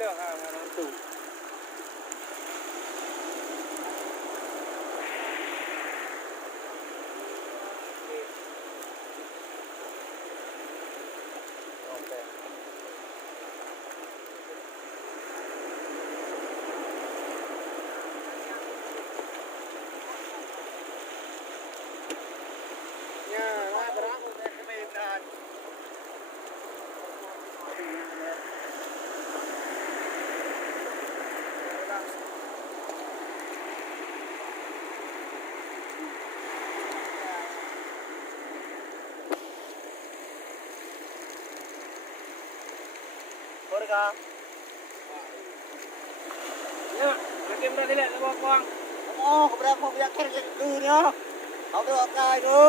Bilang orang tu. Kak. Ya, makin berani lihat bawa kuang. Oh, keberapa banyak kerja dunia? Aku akan itu.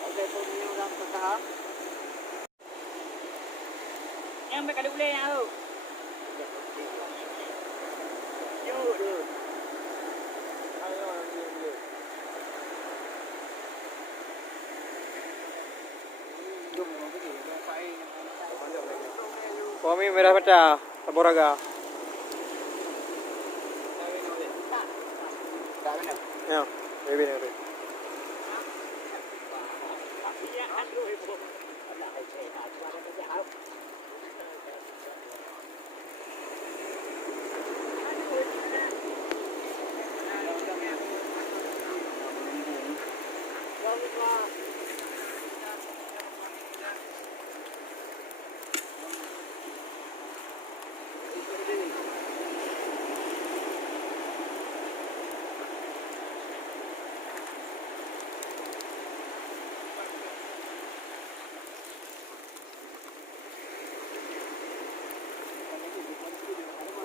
Oke, punya udah setahap. Yang mereka ada boleh yang tu. Yo, tu. Kami merah pecah, Saboraga. Ya, maybe nanti.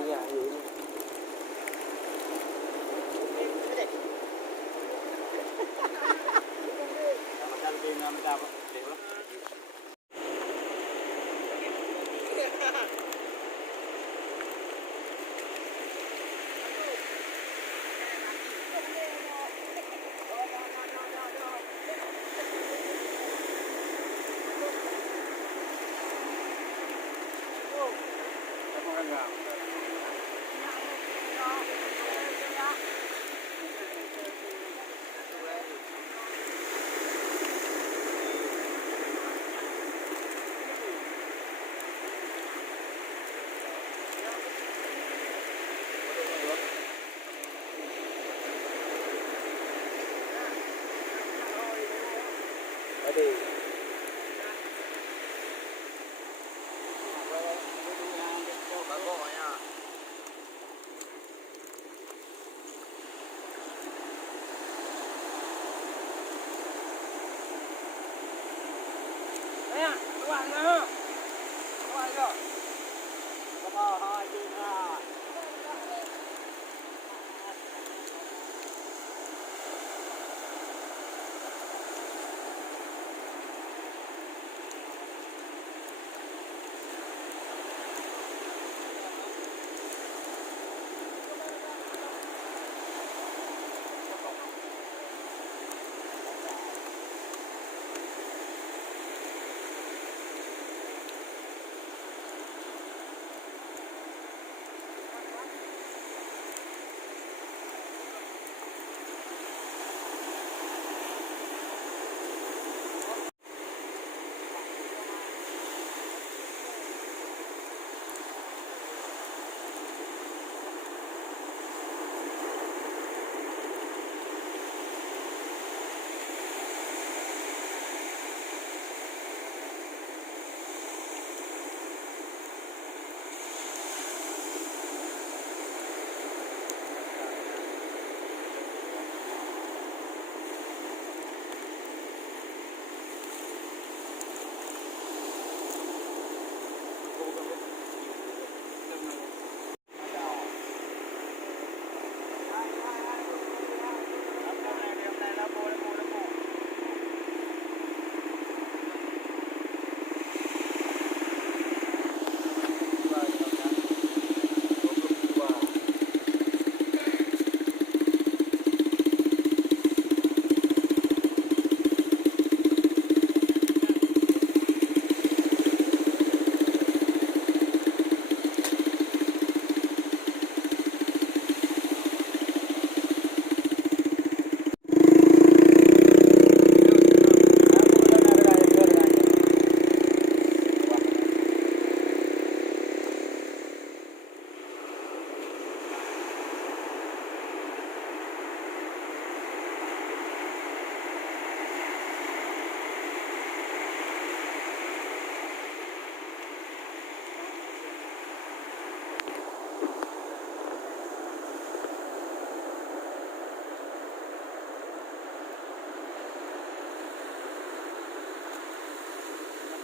Iya, iya.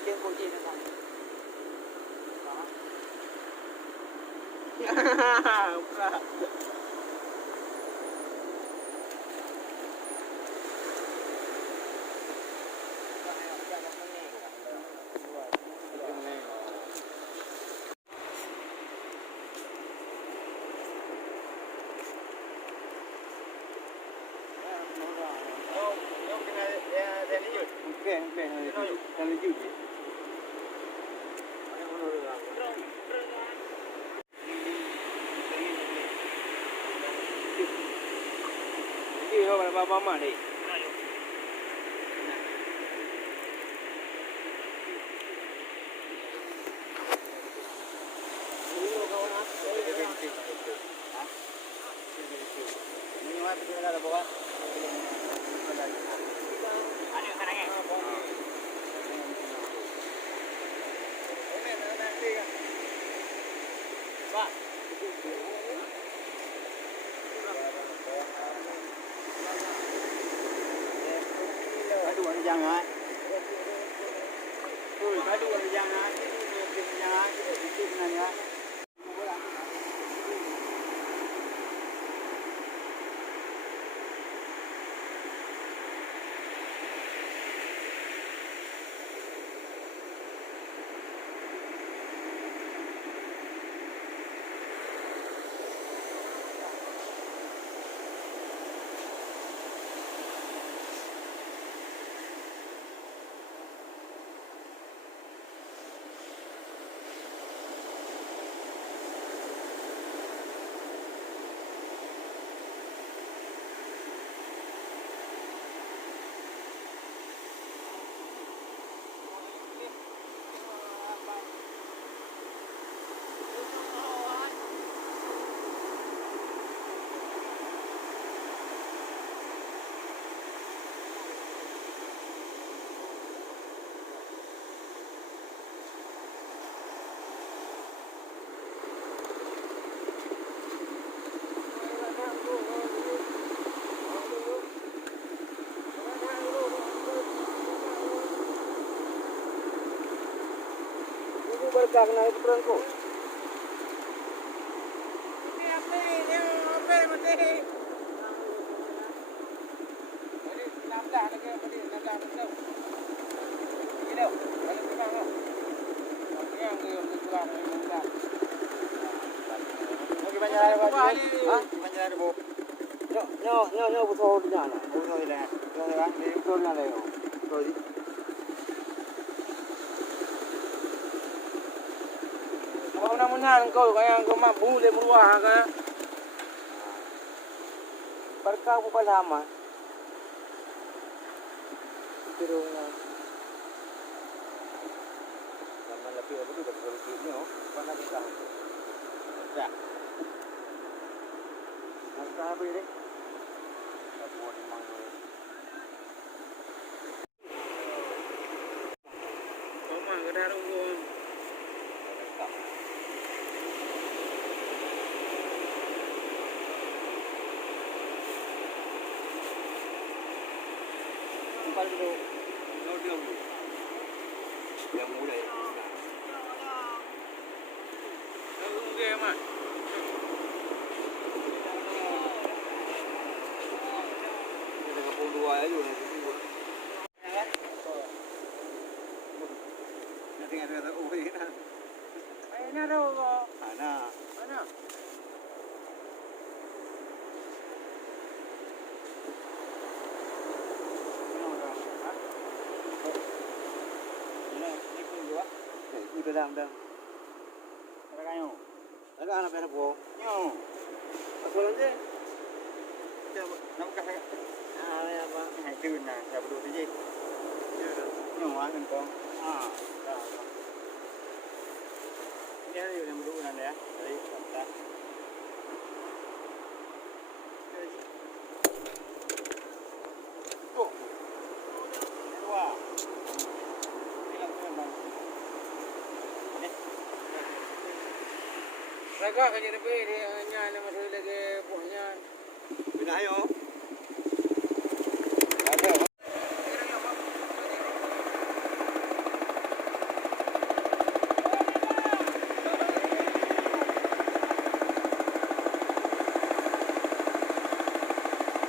Dia pun dia nak. Buka. Mama ni. Jangan. Aduh, jangan. Jangan. Itu sebenarnya. Berkah naik perangko. Ini apa mati? Ini namdah lagi apa ni? Namdah betul. Ini dah. Kalau memang ah. Yang dia pulang namdah. Okey banyak ada apa? Ha? Banyak ada bu. Nyo betul di sana. Betul di sana. Betul di sana. Betul di. Mudah-mudahan kau yang kau mampu le meruah ka. Berkah bukan lama. Tirungnya. Zaman lebih apa tu dah perlu ni oh. Mana bisa. Ya. Masa apa ini? Tak buat memang. Memang kedarung tu. Dulu. Yang muda ya. Okey, Mak. Kita kapung dua aja nanti. Nanti ada oh ini. Ini ada kok. Mana? Mana? Dalam. Ada kayu. Ada anak pera po. Nyo. Aku lanjut. Coba nak kasih. Ah, apa? Hai tu nak saya berdua je. Nyo akan kau. Ah. Ini ada yang berdua nanti ya. Dari kata. Oh. Dua. Raga kanya lebih dia hanya nama saya lagi punya. Bina yo.